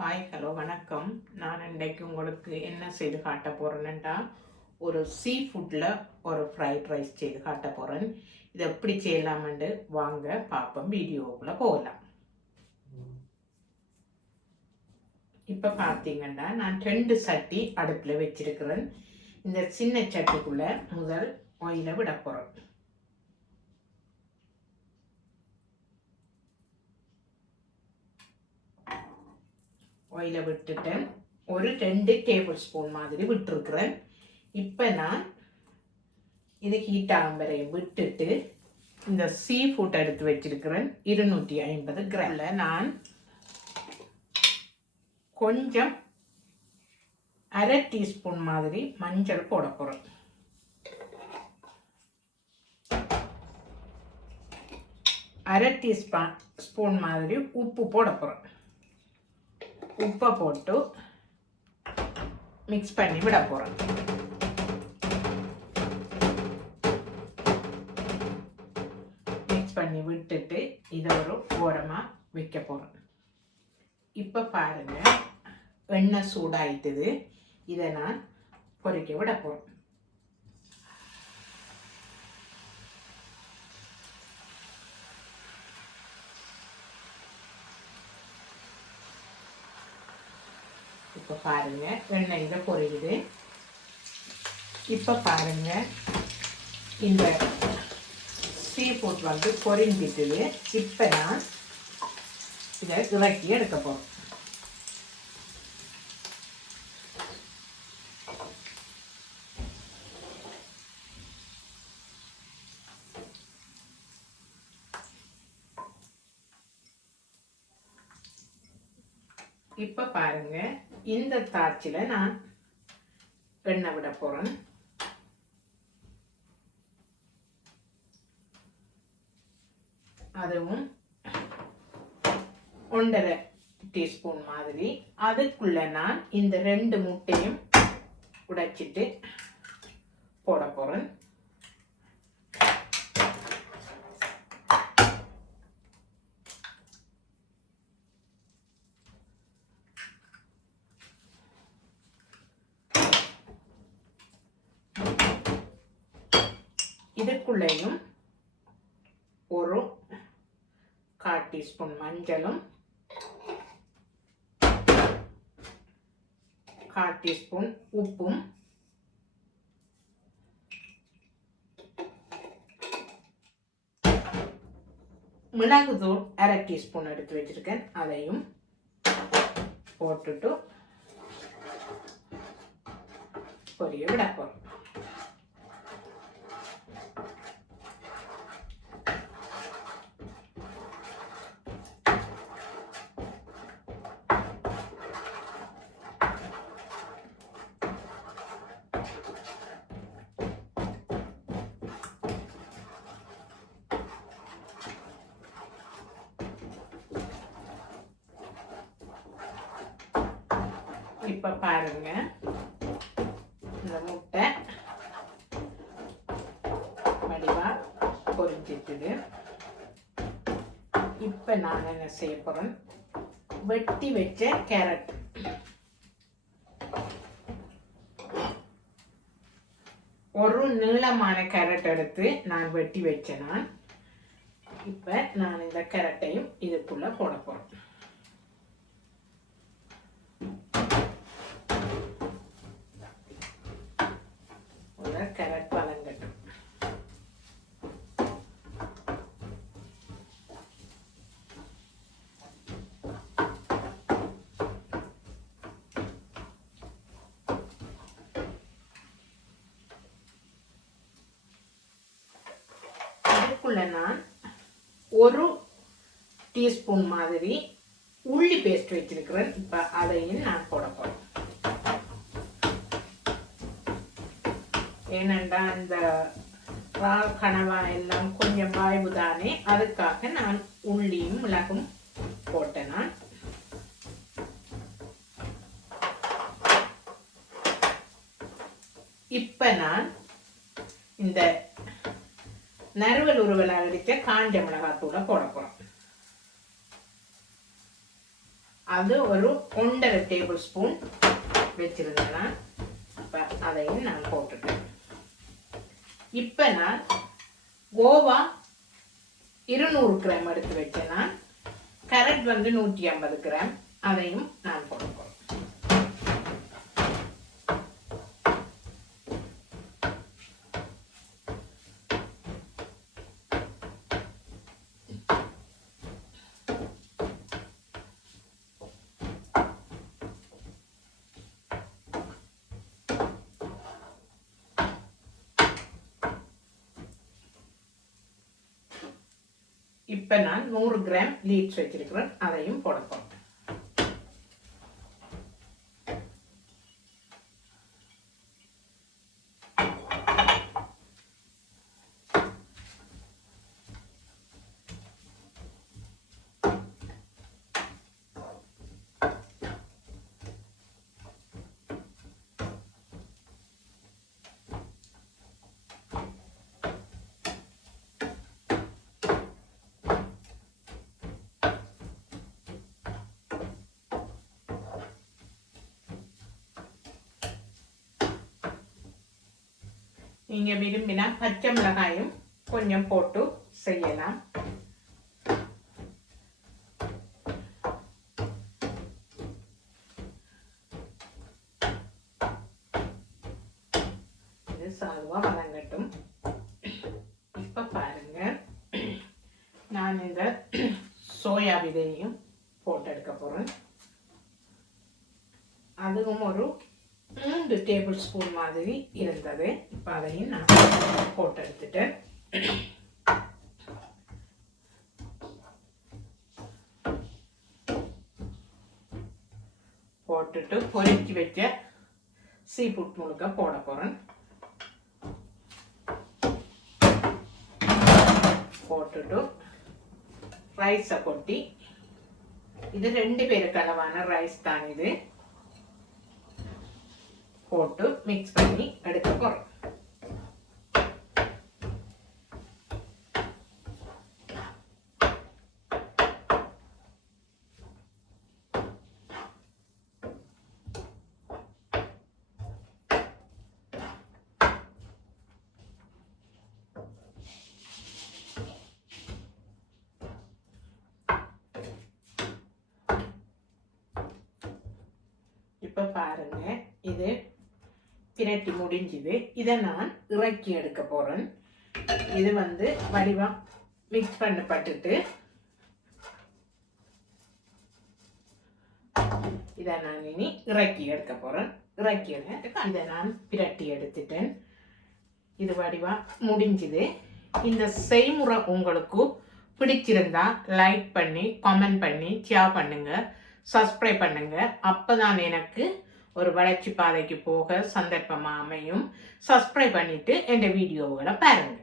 Hi hello வணக்கம். நான் இன்றைக்கு உங்களுக்கு என்ன செய்து காட்ட போகிறேன்னா, ஒரு சீ ஃபுட்டில் ஒரு ஃப்ரைட் ரைஸ் செய்து காட்ட போகிறேன். இதை எப்படி செய்யலாமென்று வாங்க பார்ப்போம், வீடியோக்குள்ளே போகலாம். இப்போ பார்த்தீங்கன்னா நான் 2 சட்டி அடுப்பில் வச்சிருக்கிறேன். இந்த சின்ன சட்டிக்குள்ளே முதல் ஆயிலை விட போகிறேன். ஆயிலை விட்டுட்டேன். ஒரு 2 டேபிள் ஸ்பூன் மாதிரி விட்டுருக்குறேன். இப்போ நான் இது ஹீட் ஆகும் வரையும் விட்டுட்டு இந்த சீ ஃபுட் எடுத்து வச்சிருக்கிறேன். 250 கிராமில் நான் கொஞ்சம் அரை டீஸ்பூன் மாதிரி மஞ்சள் போட போகிறேன். அரை டீஸ்பூன் மாதிரி உப்பு போட போகிறேன். உப்பை போட்டு மிக்ஸ் பண்ணி விட போகிறேன். மிக்ஸ் பண்ணி விட்டுட்டு இதை ஒரு ஓரமாக வைக்க போகிறேன். இப்போ பாருங்க, எண்ணெய் சூடாயிட்டுது. இதை நான் பொரிக்க விட போகிறேன். இப்போ பாருங்க, எண்ணெயில் பொரியுது. இப்போ பாருங்க, இந்த சீ ஃபுட் வந்து பொரிஞ்சிட்டுது. இப்போ நான் இதை இறக்கி எடுக்க போகிறேன். இப்போ பாருங்க, இந்த தாட்சியில் நான் எண்ணெய் விட போகிறேன். அதுவும் 1.5 டீஸ்பூன் மாதிரி. அதுக்குள்ள நான் இந்த 2 முட்டையும் உடைச்சிட்டு போட போகிறேன். இதுக்குள்ளேயும் ஒரு 1/4 டீஸ்பூன் மஞ்சளும் 1/4 டீஸ்பூன் உப்பும் மிளகுத்தூள் அரை டீஸ்பூன் எடுத்து வச்சிருக்கேன். அதையும் போட்டுட்டு பொரிய விட போகிறோம். இப்போ பாருங்க, இந்த முட்டை வடிவாக பொரிஞ்சிட்டுது. இப்போ நான் என்ன செய்ய போகிறேன், வெட்டி வச்ச கேரட் ஒரு நீளமான கேரட் எடுத்து நான் வெட்டி வச்சேன். இப்போ நான் இந்த கேரட்டையும் இதுக்குள்ள போட போகிறேன். கேரட் வதங்கட்டும். இதுக்குள்ள நான் ஒரு டீஸ்பூன் மாதிரி உள்ளி பேஸ்ட் வச்சிருக்கிறேன். இப்போ அதையும் நான் போட போறேன். ஏனென்றா இந்த இறால் கனவா எல்லாம் கொஞ்சம் வாய்வு தானே, அதுக்காக நான் உள்ளியும் மிளகும் போட்டேன். நான் இப்ப நான் இந்த நறுவல் உருவலாக அடித்த காஞ்ச மிளகாத்தூளை போட போறோம். அது ஒரு 1.5 டேபிள் ஸ்பூன் வச்சிருந்தேன். இப்போ அதையும் நான் போட்டுட்டேன். இப்போ நான் கோவா 200 கிராம் எடுத்து வச்சேன்னா கேரட் வந்து 150 கிராம், அதையும் நான் போட்டுக்கிறேன். இப்போ நான் 100 கிராம் லீட்ஸ் வச்சிருக்கிறேன், அதையும் போட போறேன். நீங்க விரும்பினா பச்சை மிளகாயும் கொஞ்சம் போட்டு செய்யலாம். இது சாதுவா வதங்கட்டும். இப்ப பாருங்க, நான் இந்த சோயா விதையும் போட்டு எடுக்க போறேன். அதுவும் ஒரு 3 டேபிள் ஸ்பூன் மாதிரி இருந்தது. இப்போ அதையும் நான் போட்டு எடுத்துட்டேன். போட்டுட்டு பொரிச்சு வச்ச சீஃபுட் முழுக்க போட போறேன். போட்டுட்டு ரைஸை கொட்டி, இது 2 பேருக்கு அளவான ரைஸ் தான், இது போட்டு மிக்ஸ் பண்ணி எடுக்க போறோம். இப்ப பாருங்க, இது பிரட்டி முடிஞ்சுது. இதை நான் இறக்கி எடுக்க போறேன். இது வந்து வடிவா மிக்ஸ் பண்ணப்பட்டுட்டு இதை நான் இனி இறக்கி எடுக்க போறேன். இறக்கி இதை நான் பிரட்டி எடுத்துட்டேன். இது வடிவா முடிஞ்சுது. இந்த செய்முறை உங்களுக்கு பிடிச்சிருந்தா லைக் பண்ணி, கமெண்ட் பண்ணி, ஷேர் பண்ணுங்க, சப்ஸ்கிரைப் பண்ணுங்க. அப்பதான் எனக்கு ஒரு வளர்ச்சி பாதைக்கு போக சந்தர்ப்பமாக அமையும். சப்ஸ்கிரைப் பண்ணிட்டு என் வீடியோவை பாருங்க.